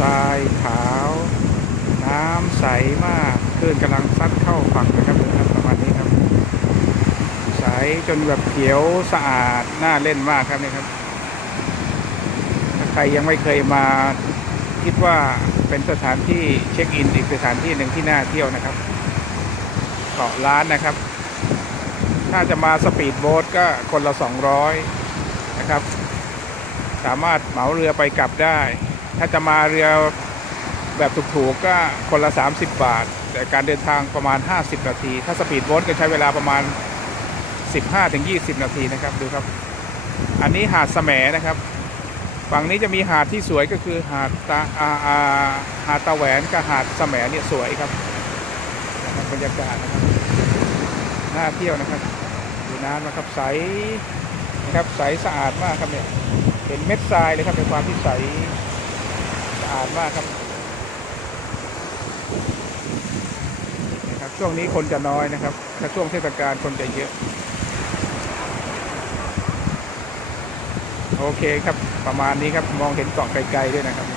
ทรายขาว น้ำใสมากคลื่นกำลังซัดเข้าฝั่งนะครับดูครับประมาณนี้ครับ ใสจนแบบเขียวสะอาดน่าเล่นมากครับนี่ครับถ้าใครยังไม่เคยมาคิดว่าเป็นสถานที่เช็คอินอีกสถานที่หนึ่งที่น่าเที่ยวนะครับเกาะล้านนะครับ ถ้าจะมาสปีดโบ๊ทก็คนละ 200 นะครับ สามารถเหมาเรือไปกลับได้ ถ้าจะมาเรือแบบถูกๆก็คนละ 30 บาท แต่การเดินทางประมาณ 50 นาที ถ้าสปีดโบ๊ทก็ใช้เวลาประมาณ 15-20 นาทีนะครับดูครับ อันนี้หาดแสมนะครับ ฝั่งนี้จะมีหาดที่สวยก็คือหาดตาอาอาหาดตาแหวนกับหาดแสมเนี่ยสวยครับบรรยากาศนะครับน่าเที่ยวนะครับดูน้ำนะครับใสนะครับใสสะอาดมากครับเนี่ยเห็นเม็ดทรายเลยครับเป็นความที่ใส ดมากครับนะครับ ช่วงนี้คนจะน้อยนะครับ ถ้าช่วงเทศกาลคนจะเยอะ โอเคครับประมาณนี้ครับมองเห็นเกาะไกลๆด้วยนะครับ